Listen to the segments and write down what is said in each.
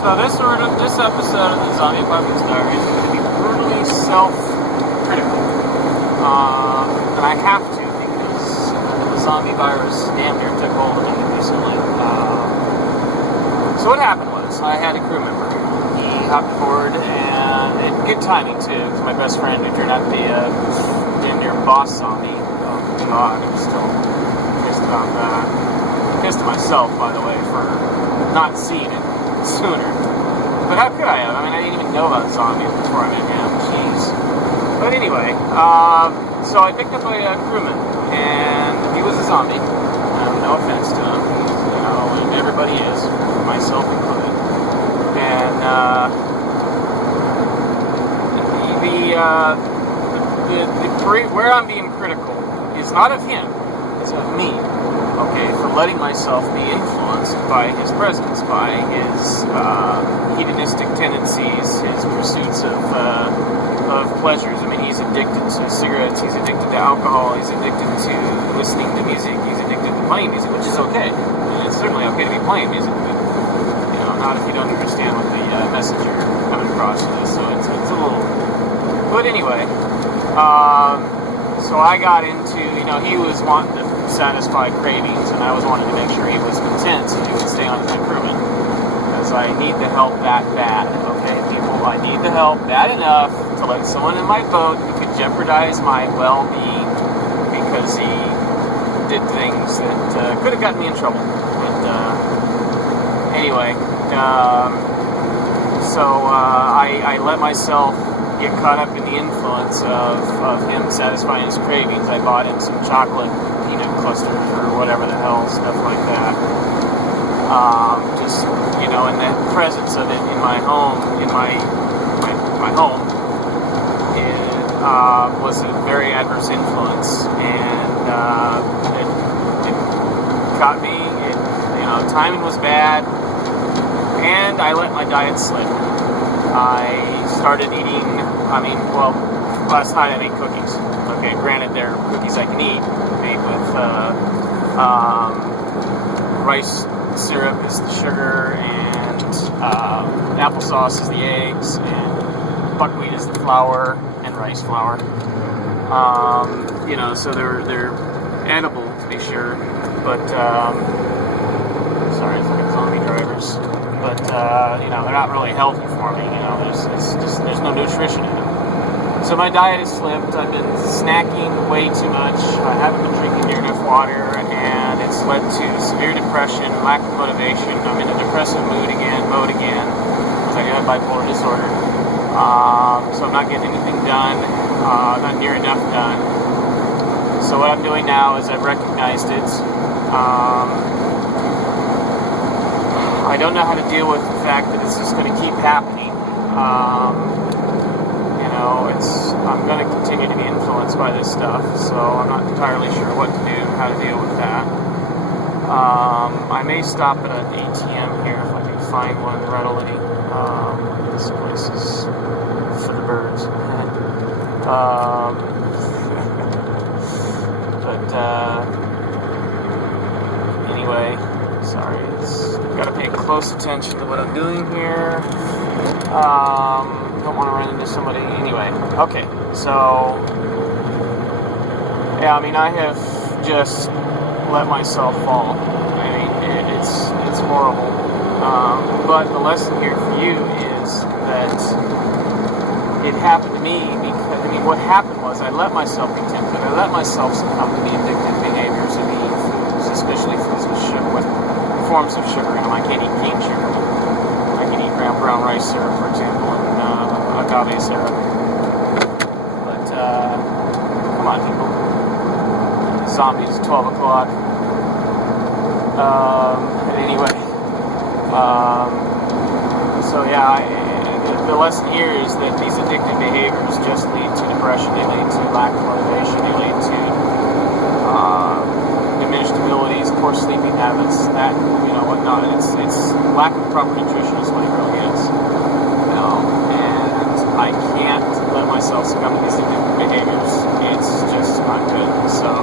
So this episode of the Zombie Apocalypse Diaries is going to be brutally self-critical. And I have to because the zombie virus damn near took hold of me recently. So what happened was, I had a crew member. He hopped aboard, and good timing too, because my best friend, who turned out to be a damn near boss zombie. Oh God, I'm still pissed about that. Pissed at myself, by the way, for not seeing it sooner. But how could I have? I mean, I didn't even know about zombies before I met him. Jeez. But anyway, so I picked up a crewman, and he was a zombie. No offense to him, and everybody is, myself included. And where I'm being critical is not of him, it's of me. Okay, for letting myself be influenced by his presence, by his hedonistic tendencies, his pursuits of pleasures. I mean, he's addicted to cigarettes, he's addicted to alcohol, he's addicted to listening to music, he's addicted to playing music, which is okay. And it's certainly okay to be playing music, but not if you don't understand what the message you're coming across is. So it's a little. But anyway, so I got into, he was wanting to satisfy cravings, and I was wanting to make sure he was content so he would stay on as a crewman. Because I need the help that bad, okay, people? I need the help bad enough to let someone in my boat who could jeopardize my well-being because he did things that could have gotten me in trouble. But anyway, so I let myself get caught up in the influence of him satisfying his cravings. I bought him some chocolate peanut clusters or whatever the hell, stuff like that. Just, in the presence of it in my home, my home, it was a very adverse influence, and it got me. Timing was bad, and I let my diet slip. I started eating, last night I made cookies. Okay, granted they're cookies I can eat, made with rice syrup is the sugar, and applesauce is the eggs, and buckwheat is the flour, and rice flour. So they're edible to be sure, but sorry, it's like a zombie drivers. But they're not really healthy for me. There's no nutrition in them. So my diet has slipped. I've been snacking way too much. I haven't been drinking near enough water, and it's led to severe depression, lack of motivation. I'm in a depressive mode again, because I have bipolar disorder. So I'm not getting anything done, not near enough done. So what I'm doing now is I've recognized it. I don't know how to deal with the fact that it's just going to keep happening. I'm going to continue to be influenced by this stuff, so I'm not entirely sure what to do, how to deal with that. I may stop at an ATM here if I can find one readily. This place is for the birds. Anyway, sorry, got to pay close attention to what I'm doing here. Don't want to run into somebody. Anyway, okay, so yeah, I have just let myself fall. It's horrible. But the lesson here for you is that it happened to me because what happened was I let myself be tempted. I let myself succumb to the addictive behaviors of eating foods, especially foods with sugar, with forms of sugar in them. I can't eat cane sugar. I can eat brown rice syrup, for example, and agave syrup. But come on, people. Zombies, 12 o'clock. Anyway, so yeah, the lesson here is that these addictive behaviors just lead to depression. They lead to lack of motivation. They lead to diminished abilities, poor sleeping habits, that whatnot. It's lack of proper nutrition is what it really is. And I can't let myself succumb to these addictive behaviors. It's just not good. So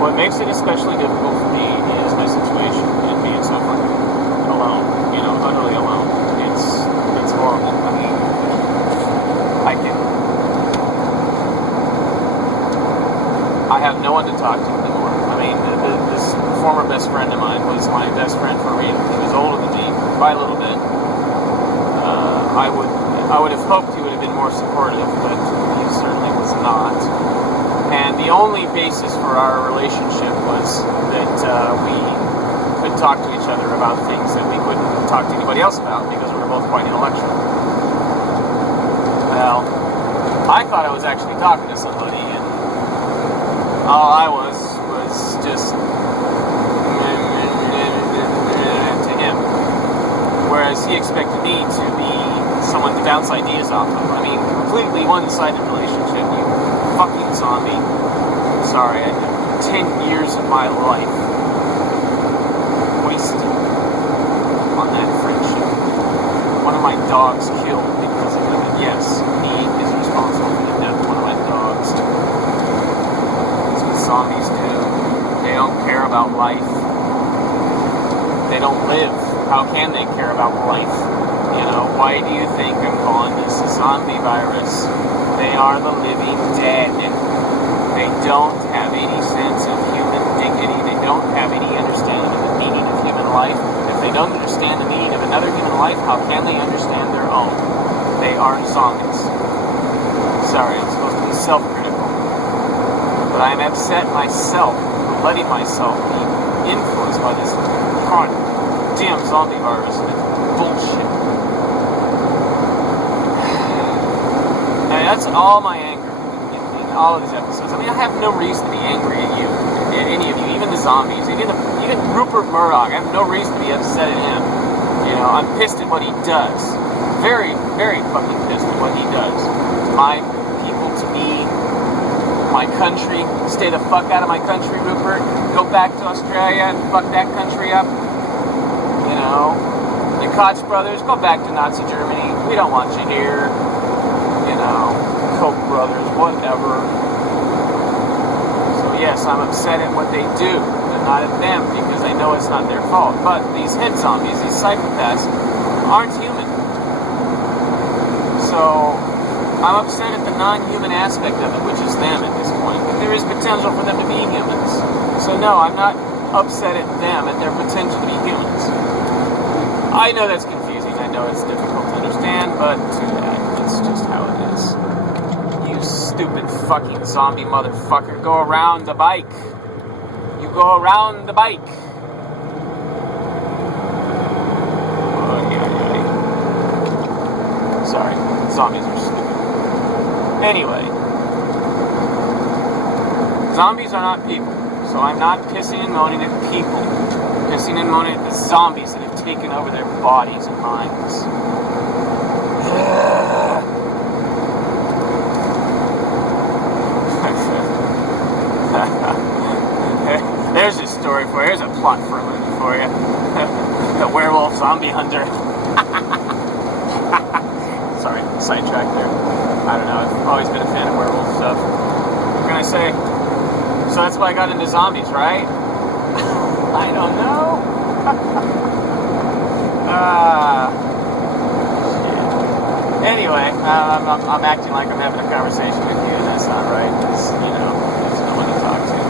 what makes it especially difficult for me is my situation and being so fucking alone. wanted to talk to him anymore. I mean, this former best friend of mine was my best friend for a reason. He was older than me by a little bit. I would have hoped he would have been more supportive, but he certainly was not. And the only basis for our relationship was that we could talk to each other about things that we couldn't talk to anybody else about because we were both quite intellectual. Well, I thought I was actually talking to somebody, and all I was just to him. Whereas he expected me to be someone to bounce ideas off of. I mean, completely one-sided relationship, you fucking zombie. I'm sorry, I had 10 years of my life wasted on that friendship. One of my dogs killed because of it. Yes, he is responsible for the death of one of my dogs. That's what zombies do. They don't care about life. They don't live. How can they care about life? You know, why do you think I'm calling this a zombie virus? They are the living dead. They don't have any sense of human dignity. They don't have any understanding of the meaning of human life. If they don't understand the meaning of another human life, how can they understand their own? They are zombies. Sorry, I'm supposed to be self-critical. But I'm upset myself for letting myself be influenced by this goddamn zombie virus and it's bullshit. And that's all my anger in all of these episodes. I mean, I have no reason to be angry at you, at any of you, even the zombies, even Rupert Murdoch. I have no reason to be upset at him. You know, I'm pissed at what he does. Very, very fucking pissed at what he does. To my people, to me, my country. Stay the fuck out of my country, Rupert. Go back to Australia and fuck that country up. You know, the Koch brothers, go back to Nazi Germany. We don't want you here. You know, Koch brothers, whatever. So yes, I'm upset at what they do, but not at them, because I know it's not their fault. But these head zombies, these psychopaths, aren't human. So I'm upset at the non-human aspect of it, which is them at this point. But there is potential for them to be humans. So no, I'm not upset at them, at their potential to be humans. I know that's confusing. I know it's difficult to understand, but too bad. It's just how it is. You stupid fucking zombie motherfucker. Go around the bike. You go around the bike. Sorry. Zombies are stupid. Anyway. Zombies are not people. So I'm not pissing and moaning at people. I'm pissing and moaning at the zombies that have taken over their bodies and minds. There's a story for you. Here's a plot for a movie for you. The werewolf zombie hunter. Sorry, sidetracked there. I don't know. I've always been a fan of werewolf stuff. What can I say? So that's why I got into zombies, right? I don't know. Shit. Anyway, I'm acting like I'm having a conversation with you, and that's not right. Because, you know, there's no one to talk to.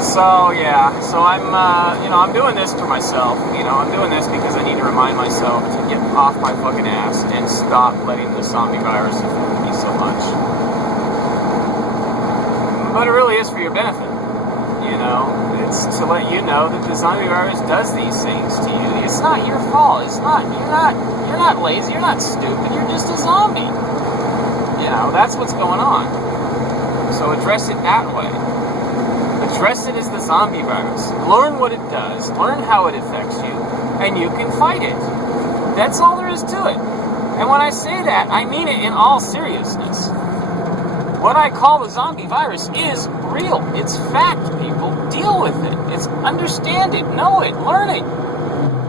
So yeah, so I'm doing this for myself. You know, I'm doing this because I need to remind myself to get off my fucking ass and stop letting the zombie virus affect me so much. But it really is for your benefit. You know, it's to let you know that the zombie virus does these things to you. It's not your fault. You're not lazy. You're not stupid. You're just a zombie. You know, that's what's going on. So address it that way. Address it as the zombie virus. Learn what it does. Learn how it affects you. And you can fight it. That's all there is to it. And when I say that, I mean it in all seriousness. What I call the zombie virus is real. It's fact, people. Deal with it. It's understand it. Know it. Learn it.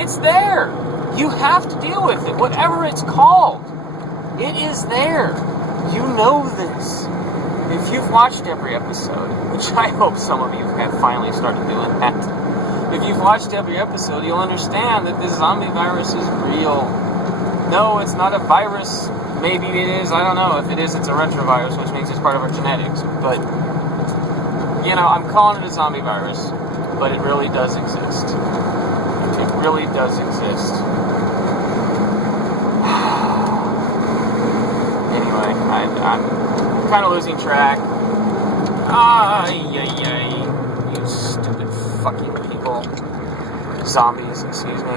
It's there. You have to deal with it. Whatever it's called. It is there. You know this. If you've watched every episode, which I hope some of you have finally started doing that, if you've watched every episode, you'll understand that this zombie virus is real. No, it's not a virus. Maybe it is. I don't know. If it is, it's a retrovirus, which means it's part of our genetics. But You know, I'm calling it a zombie virus, but it really does exist. It really does exist. Anyway, I'm kind of losing track. You stupid fucking people. Zombies, excuse me.